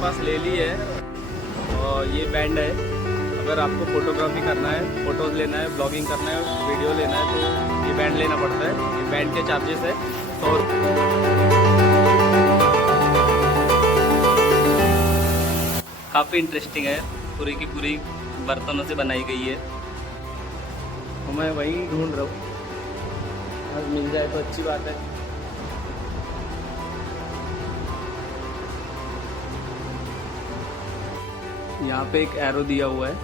पास ले ली है और ये बैंड है। अगर आपको फोटोग्राफी करना है, फ़ोटोज़ लेना है, ब्लॉगिंग करना है, वीडियो लेना है तो ये बैंड लेना पड़ता है। ये बैंड के चार्जेस है 100 रुपये। काफ़ी इंटरेस्टिंग है, पूरी की पूरी बर्तनों से बनाई गई है। तो मैं वही ढूंढ रहा हूँ, आज मिल जाए तो अच्छी बात है। यहाँ पे एक एरो दिया हुआ है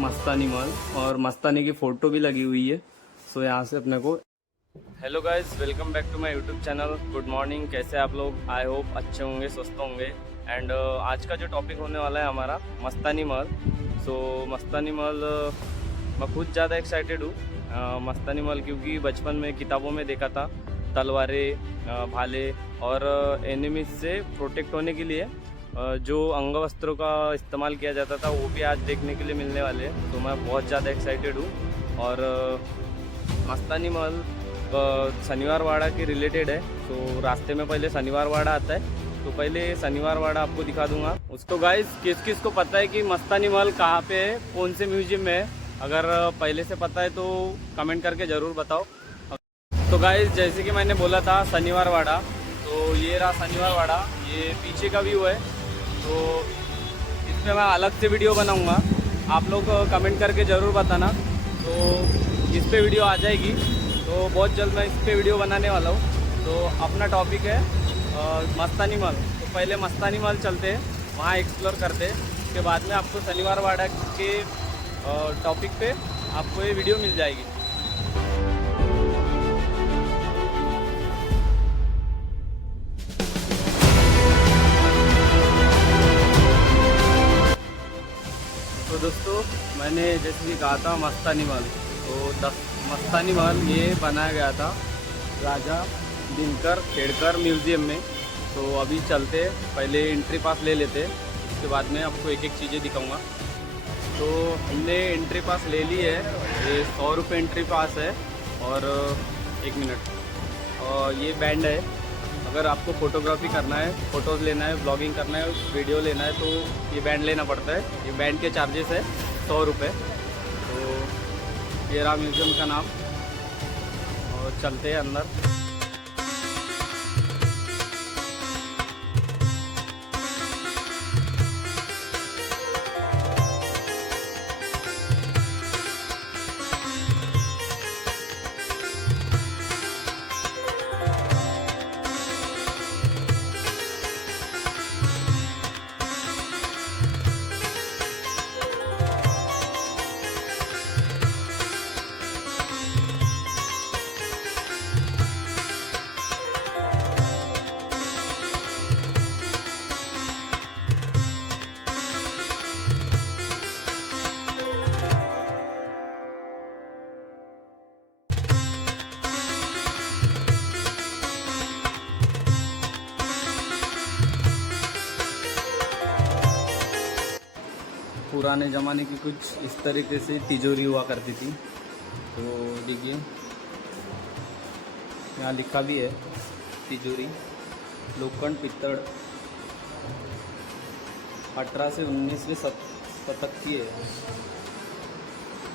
मस्तानी महल और मस्तानी की फ़ोटो भी लगी हुई है। सो यहाँ से अपने को hello guys, welcome back to my YouTube channel. Good morning, कैसे आप लोग? आई होप अच्छे होंगे, स्वस्थ होंगे। एंड आज का जो टॉपिक होने वाला है हमारा मस्तानी महल। सो मस्तानी महल मैं खुद ज़्यादा एक्साइटेड हूँ मस्तानी महल, क्योंकि बचपन में किताबों में देखा था तलवारें, भाले और एनिमीज से प्रोटेक्ट होने के लिए जो अंग वस्त्रों का इस्तेमाल किया जाता था वो भी आज देखने के लिए मिलने वाले हैं। तो मैं बहुत ज़्यादा एक्साइटेड हूँ। और मस्तानी महल शनिवार वाड़ा के रिलेटेड है। तो रास्ते में पहले शनिवार वाड़ा आता है, तो पहले शनिवार वाड़ा आपको दिखा दूंगा उसको। गाइस, किस किस को पता है कि मस्तानी महल कहाँ पे है, कौन से म्यूजियम में है? अगर पहले से पता है तो कमेंट करके ज़रूर बताओ। तो गाइस, जैसे कि मैंने बोला था शनिवार वाड़ा, तो ये रहा शनिवार वाड़ा। ये पीछे का व्यू है। तो इसमें मैं अलग से वीडियो बनाऊंगा, आप लोग कमेंट करके ज़रूर बताना। तो इस पे वीडियो आ जाएगी, तो बहुत जल्द मैं इस पे वीडियो बनाने वाला हूँ। तो अपना टॉपिक है मस्तानी महल। तो पहले मस्तानी महल चलते हैं, वहाँ एक्सप्लोर करते हैं। उसके बाद में आपको शनिवार वाड़ा के टॉपिक पे आपको ये वीडियो मिल जाएगी। तो दोस्तों, मैंने जैसे कि कहा था मस्तानी महल, तो मस्तानी महल ये बनाया गया था राजा दिनकर खेड़कर म्यूज़ियम में। तो अभी चलते, पहले एंट्री पास ले लेते, उसके बाद में आपको एक एक चीज़ें दिखाऊंगा। तो हमने एंट्री पास ले ली है, ये 100 रुपये एंट्री पास है। और एक मिनट, और ये बैंड है। अगर आपको फ़ोटोग्राफी करना है, फ़ोटोज़ लेना है, ब्लॉगिंग करना है, वीडियो लेना है तो ये बैंड लेना पड़ता है। ये बैंड के चार्जेस है 100 रुपये। तो ये रहा म्यूज़ियम का नाम, और चलते हैं अंदर। पुराने ज़माने की कुछ इस तरीके से तिजोरी हुआ करती थी। तो देखिए, यहाँ लिखा भी है तिजोरी लोखंड पित्तड़ 18 से 19वें शतक की है।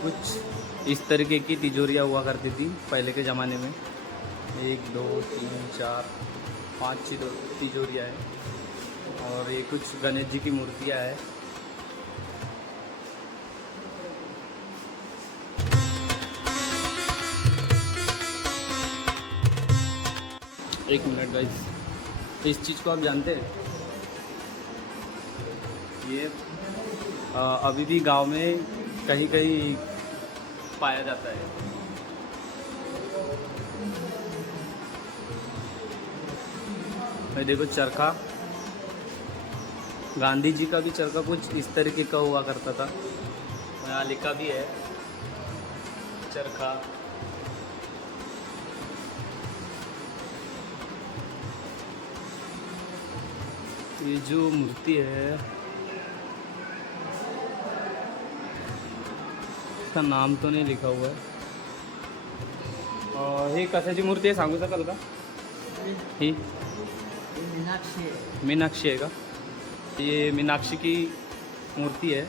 कुछ इस तरीके की तिजोरियाँ हुआ करती थी पहले के ज़माने में। 1 2 3 4 5 तिजोरियाँ हैं। और ये कुछ गणेश जी की मूर्तियाँ हैं। एक मिनट गाइस, इस चीज़ को आप जानते हैं? ये अभी भी गांव में कहीं कहीं पाया जाता है। भाई देखो, चरखा, गांधी जी का भी चरखा कुछ इस तरीके का हुआ करता था। यहाँ लिखा भी है चरखा। ये जो मूर्ति है, इसका नाम तो नहीं लिखा हुआ है। ही कशाची मूर्ती आहे सांगू शकाल का? ही मीनाक्षी आहे का? ये मीनाक्षी की मूर्ती है।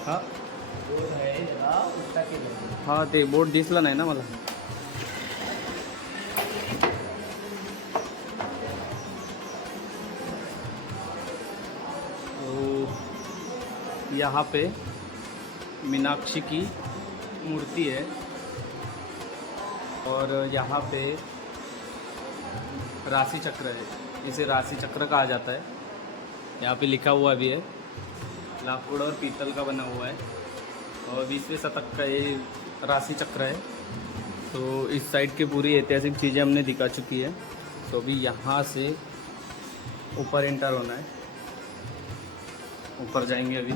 हाँ हाँ, ते बोर्ड दिसला नाही ना मला। तो यहाँ पे मीनाक्षी की मूर्ति है और यहाँ पे राशि चक्र है, इसे राशि चक्र कहा जाता है। यहाँ पे लिखा हुआ भी है, लाखोड़ और पीतल का बना हुआ है और 20वें शतक का ये राशि चक्र है। तो इस साइड की पूरी ऐतिहासिक चीज़ें हमने दिखा चुकी है। तो अभी यहाँ से ऊपर एंटर होना है, ऊपर जाएंगे अभी।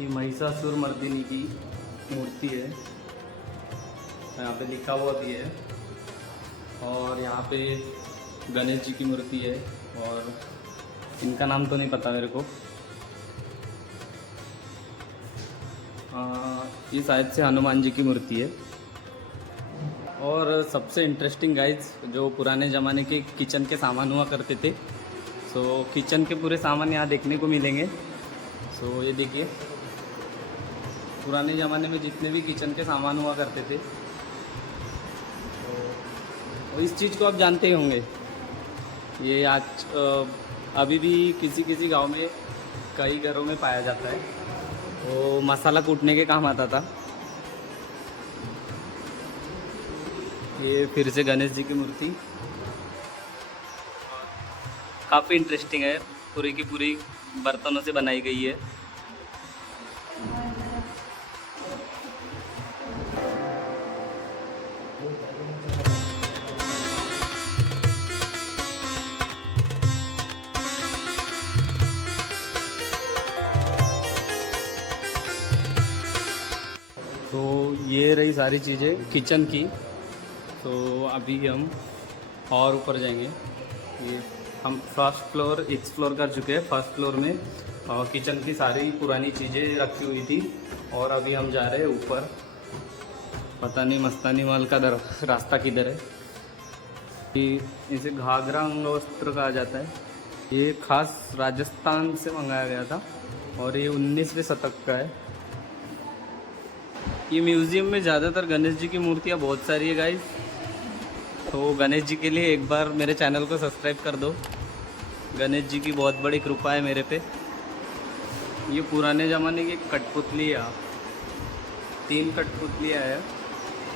ये महिषासुर मर्दिनी की मूर्ति है, यहाँ पे लिखा हुआ भी है। और यहाँ पे गणेश जी की मूर्ति है और इनका नाम तो नहीं पता मेरे को। ये शायद से हनुमान जी की मूर्ति है। और सबसे इंटरेस्टिंग गाइज, जो पुराने ज़माने के किचन के सामान हुआ करते थे, सो किचन के पूरे सामान यहाँ देखने को मिलेंगे। सो ये देखिए, पुराने ज़माने में जितने भी किचन के सामान हुआ करते थे, तो इस चीज़ को आप जानते ही होंगे। ये आज अभी भी किसी किसी गांव में, कई घरों में पाया जाता है। वो मसाला कूटने के काम आता था। ये फिर से गणेश जी की मूर्ति, काफ़ी इंटरेस्टिंग है, पूरी की पूरी बर्तनों से बनाई गई है। तो ये रही सारी चीज़ें किचन की। तो अभी हम और ऊपर जाएंगे। ये हम फर्स्ट फ्लोर एक्सप्लोर कर चुके हैं। फर्स्ट फ्लोर में किचन की सारी पुरानी चीज़ें रखी हुई थी और अभी हम जा रहे हैं ऊपर। पता नहीं मस्तानी महल का रास्ता किधर है। इसे घाघरा अंगवस्त्र कहा जाता है। ये खास राजस्थान से मंगाया गया था और ये 19वें शतक का है। ये म्यूज़ियम में ज़्यादातर गणेश जी की मूर्तियाँ बहुत सारी है गाइस। तो गणेश जी के लिए एक बार मेरे चैनल को सब्सक्राइब कर दो। गणेश जी की बहुत बड़ी कृपा है मेरे पे। ये पुराने ज़माने की कठपुतली है, 3 कठपुतलियाँ है।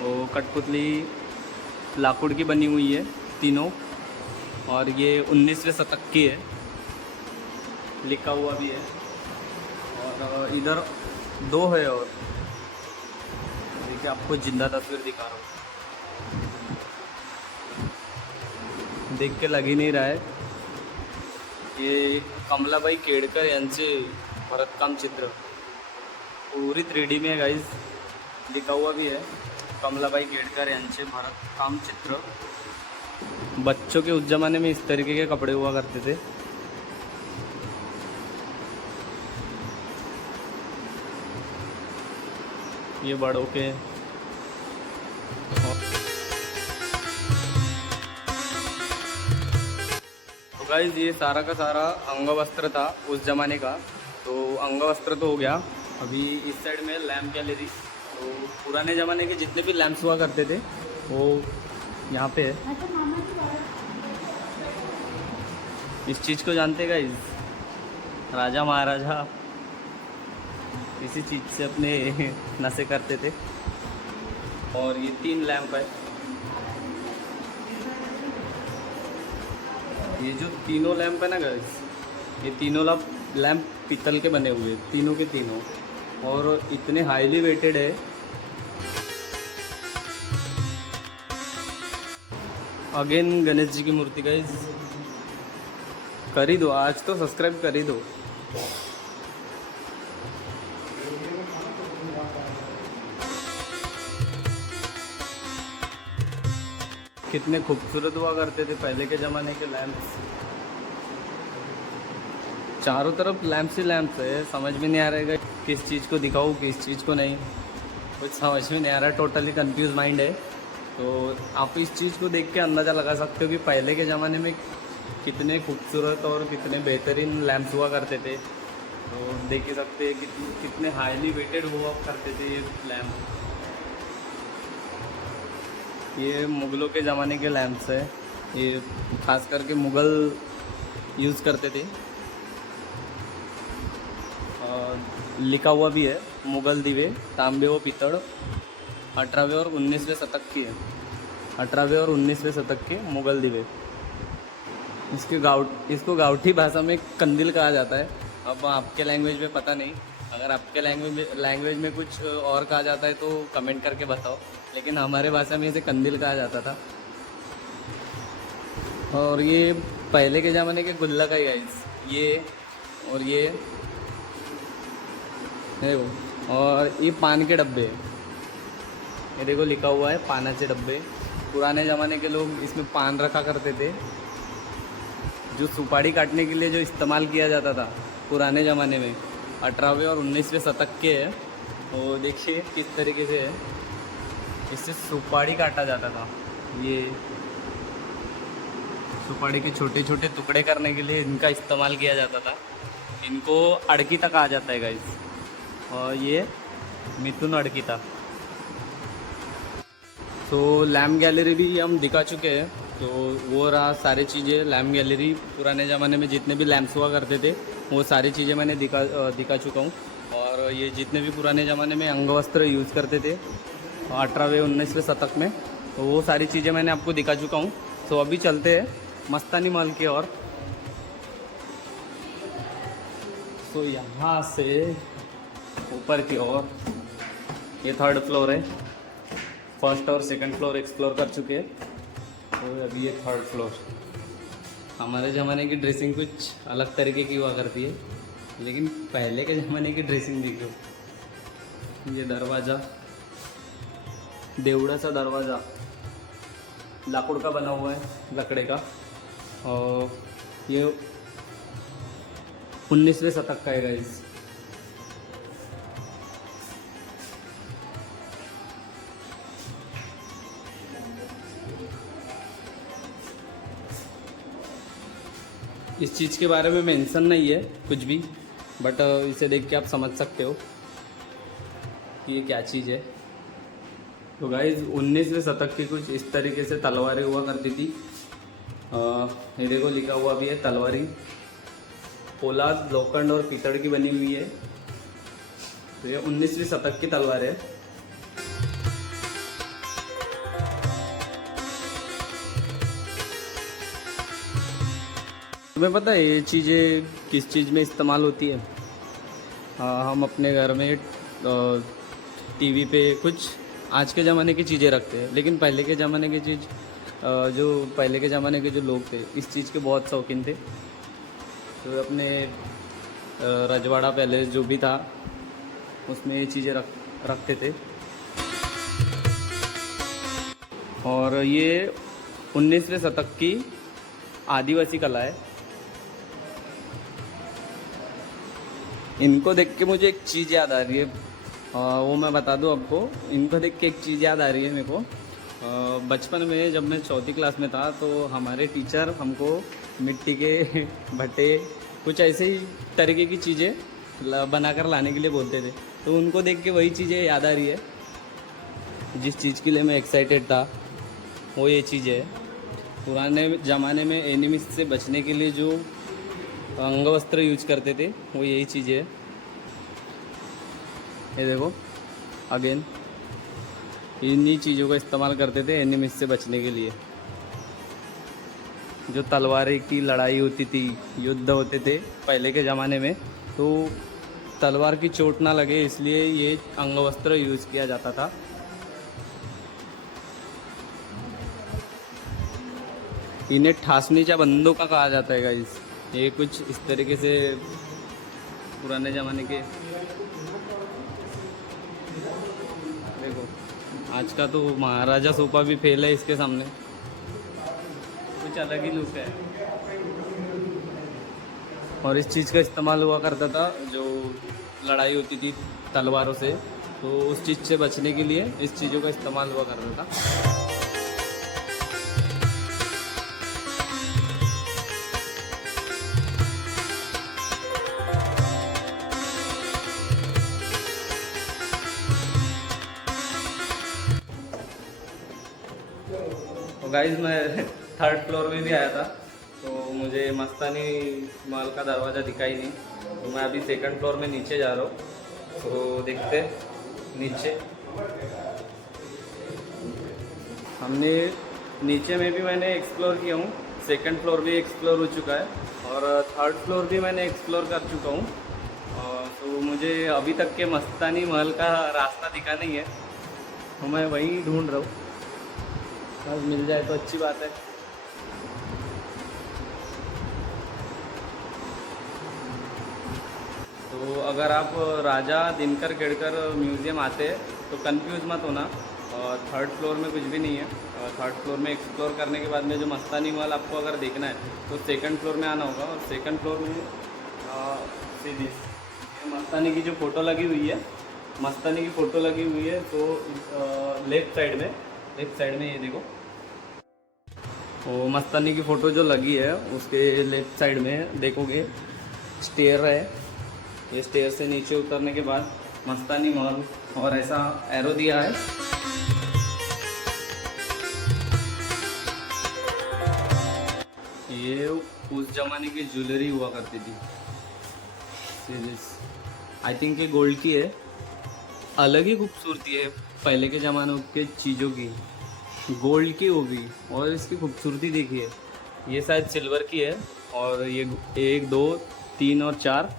वो कठपुतली लाखुड़ की बनी हुई है तीनों और ये 19वें शतक की है, लिखा हुआ भी है। और इधर 2 है और देखिए, आपको जिंदा तस्वीर दिखा रहा हूँ, देख के लग ही नहीं रहा है। ये कमलाबाई केड़कर यांचे भरतकाम चित्र पूरी 3D में है गाइज, लिखा हुआ भी है कमलाबाई केड़कर यांचे भरतकाम चित्र। बच्चों के उस जमाने में इस तरीके के कपड़े हुआ करते थे। ये बड़ों के तो गाइज, ये सारा का सारा अंगवस्त्र था उस ज़माने का। तो अंगवस्त्र तो हो गया। अभी इस साइड में लैम्प गैलरी। तो पुराने ज़माने के जितने भी लैम्प्स हुआ करते थे वो यहाँ पे है। इस चीज़ को जानते गाइज, राजा महाराजा इसी चीज़ से अपने नशे करते थे। और ये 3 लैंप है। ये जो तीनों लैंप है ना गाइस, ये तीनों लैंप पीतल के बने हुए, तीनों के तीनों, और इतने हाईली वेटेड है। अगेन गणेश जी की मूर्ति गाइस, कर ही दो आज तो, सब्सक्राइब कर ही दो। कितने खूबसूरत हुआ करते थे पहले के ज़माने के लैंप्स। चारों तरफ लैंप्स ही लैंप्स है। समझ में नहीं आ रहा है किस चीज़ को दिखाऊँ किस चीज़ को नहीं, कुछ समझ में नहीं आ रहा है। टोटली कंफ्यूज माइंड है। तो आप इस चीज़ को देख के अंदाज़ा लगा सकते हो कि पहले के ज़माने में कितने खूबसूरत और कितने बेहतरीन लैंप्स हुआ करते थे। तो देख ही सकते हैं कितने हाईली वेटेड हुआ करते थे ये लैंप। ये मुग़लों के ज़माने के लैंप्स है, ये खास करके मुग़ल यूज़ करते थे। और लिखा हुआ भी है मुग़ल दिवे तांबे व पित्तड़ 18वें और 19वें शतक की है। 18वें और 19वें शतक के मुग़ल दिवे। इसको गाँवठी भाषा में कंदील कहा जाता है। अब आपके लैंग्वेज में पता नहीं, अगर आपके लैंग्वेज में कुछ और कहा जाता है तो कमेंट करके बताओ, लेकिन हमारे भाषा में इसे कंदील कहा जाता था। और ये पहले के ज़माने के गुल्लक है गाइस, ये और ये देखो। और ये पान के डब्बे, ये देखो लिखा हुआ है पानाचे डब्बे। पुराने ज़माने के लोग इसमें पान रखा करते थे, जो सुपारी काटने के लिए जो इस्तेमाल किया जाता था पुराने ज़माने में। 18वें और 19वें शतक के है। तो देखिए किस तरीके से है, इससे सुपारी काटा जाता था। ये सुपारी के छोटे छोटे टुकड़े करने के लिए इनका इस्तेमाल किया जाता था। इनको अड़कीता कहा जाता है गाइस, और ये मिथुन अड़कीता। तो लैम्प गैलरी भी हम दिखा चुके हैं। तो वो रहा सारी चीज़ें लैम्प गैलरी। पुराने ज़माने में जितने भी लैम्प्स हुआ करते थे वो सारी चीज़ें मैंने दिखा चुका हूँ। और ये जितने भी पुराने ज़माने में अंगवस्त्र यूज़ करते थे 18वें 19वें शतक में, तो वो सारी चीज़ें मैंने आपको दिखा चुका हूँ। तो अभी चलते हैं मस्तानी महल की ओर। तो यहाँ से ऊपर की ओर ये 3rd फ्लोर है। 1st और 2nd फ्लोर एक्सप्लोर कर चुके हैं, तो अभी ये 3rd फ्लोर। हमारे ज़माने की ड्रेसिंग कुछ अलग तरीके की हुआ करती है, लेकिन पहले के ज़माने की ड्रेसिंग देखो। ये दरवाज़ा, देवड़ा सा दरवाज़ा लाकड़ का बना हुआ है, लकड़े का। और ये 19वें शतक का है गाइस। इस चीज़ के बारे में मेंशन नहीं है कुछ भी, बट इसे देख के आप समझ सकते हो कि ये क्या चीज़ है। तो गाइस 19वें शतक की कुछ इस तरीके से तलवारें हुआ करती थी। ये देखो लिखा हुआ भी है तलवारी पोलाद, लोखंड और पीतड़ की बनी हुई है। तो ये 19वीं शतक की तलवार है। तुम्हें पता है ये चीज़ें किस चीज़ में इस्तेमाल होती है? हम अपने घर में टीवी पे कुछ आज के ज़माने की चीज़ें रखते हैं, लेकिन पहले के ज़माने की चीज़ जो पहले के ज़माने के जो लोग थे इस चीज़ के बहुत शौकीन थे। तो अपने रजवाड़ा पैलेस जो भी था उसमें ये चीज़ें रखते थे। और ये 19वें शतक की आदिवासी कला है। इनको देख के मुझे एक चीज़ याद आ रही है, वो मैं बता दूं आपको। इनको देख के एक चीज़ याद आ रही है मेरे को। बचपन में जब मैं 4th क्लास में था तो हमारे टीचर हमको मिट्टी के भट्टे कुछ ऐसे ही तरीके की चीज़ें बनाकर लाने के लिए बोलते थे। तो उनको देख के वही चीज़ें याद आ रही है। जिस चीज़ के लिए मैं एक्साइटेड था वो ये चीज़ है। पुराने ज़माने में एनिमीज से बचने के लिए जो अंगवस्त्र यूज करते थे वो यही चीज़ है। ये देखो अगेन इन्हीं चीज़ों का इस्तेमाल करते थे एनिमीज से बचने के लिए। जो तलवारें की लड़ाई होती थी, युद्ध होते थे पहले के ज़माने में, तो तलवार की चोट ना लगे इसलिए ये अंगवस्त्र यूज़ किया जाता था। इन्हें ठासनीचा बंदूका कहा जाता है गाइस। ये कुछ इस तरीके से पुराने ज़माने के, देखो आज का तो महाराजा सोपा भी फेल है इसके सामने। कुछ अलग ही लुक है। और इस चीज़ का इस्तेमाल हुआ करता था जो लड़ाई होती थी तलवारों से, तो उस चीज़ से बचने के लिए इस चीज़ों का इस्तेमाल हुआ करता था। गाइस मैं थर्ड फ्लोर में भी आया था, तो मुझे मस्तानी महल का दरवाज़ा दिखा ही नहीं, तो मैं अभी सेकंड फ्लोर में नीचे जा रहा हूँ। तो देखते नीचे हमने नीचे में भी मैंने एक्सप्लोर किया हूँ, सेकंड फ्लोर भी एक्सप्लोर हो चुका है और थर्ड फ्लोर भी मैंने एक्सप्लोर कर चुका हूँ। तो मुझे अभी तक के मस्तानी महल का रास्ता दिखा नहीं है, तो मैं वहीं ढूंढ रहा हूँ, बस मिल जाए तो अच्छी बात है। तो अगर आप राजा दिनकर केड़कर म्यूज़ियम आते हैं तो कंफ्यूज मत होना, और थर्ड फ्लोर में कुछ भी नहीं है। थर्ड फ्लोर में एक्सप्लोर करने के बाद में जो मस्तानी महल आपको अगर देखना है तो सेकंड फ्लोर में आना होगा, और सेकंड फ्लोर में सीधी मस्तानी की जो फ़ोटो लगी हुई है, मस्तानी की फ़ोटो लगी हुई है, तो लेफ़्ट साइड में ये देखो, वो मस्तानी की फ़ोटो जो लगी है उसके लेफ़्ट साइड में देखोगे स्टेयर है। ये स्टेयर से नीचे उतरने के बाद मस्तानी महल, और ऐसा एरो दिया है। ये उस जमाने की ज्वेलरी हुआ करती थी, आई थिंक ये गोल्ड की है। अलग ही खूबसूरती है पहले के ज़मानों के चीज़ों की, गोल्ड की वो भी, और इसकी खूबसूरती देखिए। ये शायद सिल्वर की है, और ये 1 2 3 और 4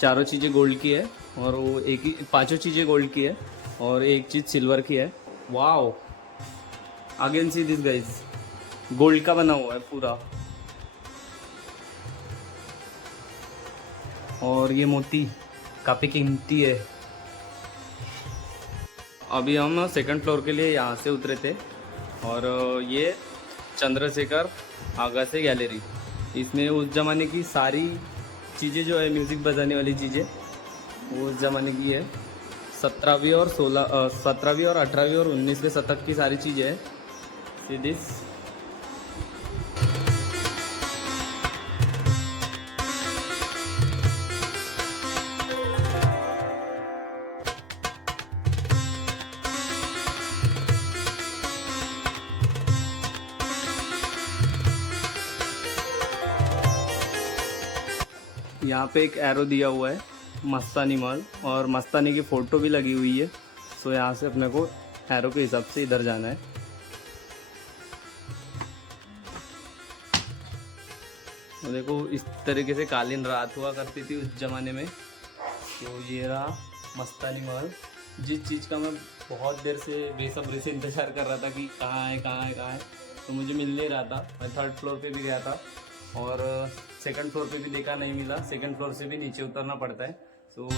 चारों चीज़ें गोल्ड की है, और वो एक ही पांचों चीज़ें गोल्ड की है और एक चीज़ सिल्वर की है। Wow, again see this guys, gold का बना हुआ है पूरा, और ये मोती काफ़ी कीमती है। अभी हम सेकंड फ्लोर के लिए यहाँ से उतरे थे, और ये चंद्रशेखर आगाशे गैलरी, इसमें उस ज़माने की सारी चीज़ें जो है म्यूज़िक बजाने वाली चीज़ें वो उस ज़माने की है। 17वीं और 17वीं और 18वीं और 19वें शतक की सारी चीज़ें हैं। सी दिस, यहाँ पे एक एरो दिया हुआ है मस्तानी महल, और मस्तानी की फ़ोटो भी लगी हुई है। सो यहाँ से अपने को एरो के हिसाब से इधर जाना है। तो देखो इस तरीके से कालीन रात हुआ करती थी उस ज़माने में। तो ये रहा मस्तानी महल, जिस चीज़ का मैं बहुत देर से बेसब्री से इंतज़ार कर रहा था कि कहाँ है कहाँ है कहाँ है, तो मुझे मिल नहीं रहा था। मैं थर्ड फ्लोर पे भी गया था और सेकंड फ्लोर पे भी देखा, नहीं मिला। सेकंड फ्लोर से भी नीचे उतरना पड़ता है। सो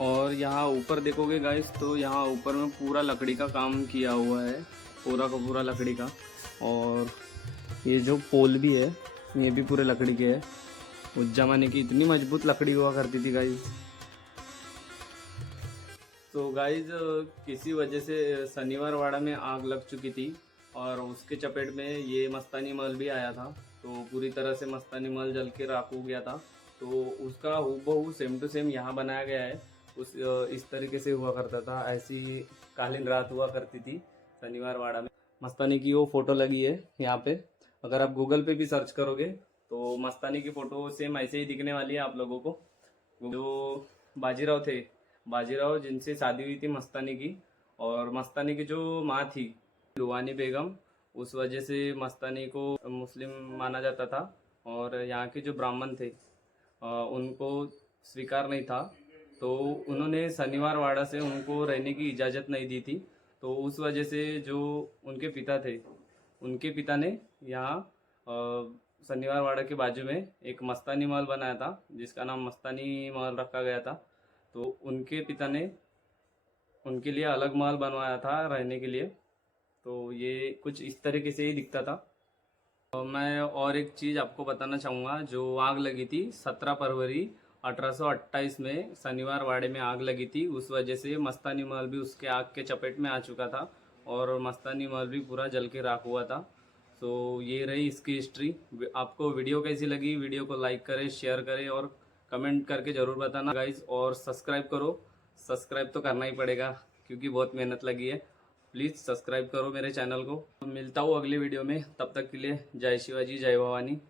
और यहाँ ऊपर देखोगे गाइस, तो यहाँ ऊपर में पूरा लकड़ी का काम किया हुआ है, पूरा का पूरा लकड़ी का। और ये जो पोल भी है ये भी पूरे लकड़ी के है। उस जमाने की इतनी मजबूत लकड़ी हुआ करती थी गाइस। तो गाइज किसी वजह से शनिवार वाड़ा में आग लग चुकी थी, और उसके चपेट में ये मस्तानी महल भी आया था। तो पूरी तरह से मस्तानी महल जल के राख हो गया था। तो उसका हूबहू सेम टू सेम यहाँ बनाया गया है। उस इस तरीके से हुआ करता था, ऐसी कालीन रात हुआ करती थी शनिवार वाड़ा में। मस्तानी की वो फ़ोटो लगी है यहाँ पे, अगर आप गूगल पे भी सर्च करोगे तो मस्तानी की फ़ोटो सेम ऐसे ही दिखने वाली है आप लोगों को। जो बाजीराव थे, बाजीराव जिनसे शादी हुई थी मस्तानी की, और मस्तानी की जो माँ थी लुवानी बेगम, उस वजह से मस्तानी को मुस्लिम माना जाता था। और यहाँ के जो ब्राह्मण थे उनको स्वीकार नहीं था, तो उन्होंने शनिवार वाड़ा से उनको रहने की इजाज़त नहीं दी थी। तो उस वजह से जो उनके पिता थे, उनके पिता ने यहाँ शनिवार वाड़ा के बाजू में एक मस्तानी महल बनाया था, जिसका नाम मस्तानी महल रखा गया था। तो उनके पिता ने उनके लिए अलग महल बनवाया था रहने के लिए। तो ये कुछ इस तरीके से ही दिखता था। और मैं और एक चीज़ आपको बताना चाहूँगा, जो आग लगी थी 17 फरवरी 1828 में शनिवार वाड़े में आग लगी थी, उस वजह से मस्तानी महल भी उसके आग के चपेट में आ चुका था, और मस्तानी महल भी पूरा जल के राख हुआ था। तो ये रही इसकी हिस्ट्री। आपको वीडियो कैसी लगी, वीडियो को लाइक करें, शेयर करें और कमेंट करके ज़रूर बताना गाइस, और सब्सक्राइब करो सब्सक्राइब तो करना ही पड़ेगा क्योंकि बहुत मेहनत लगी है। प्लीज़ सब्सक्राइब करो मेरे चैनल को। मिलता हूँ अगली वीडियो में, तब तक के लिए जय शिवाजी जय भवानी।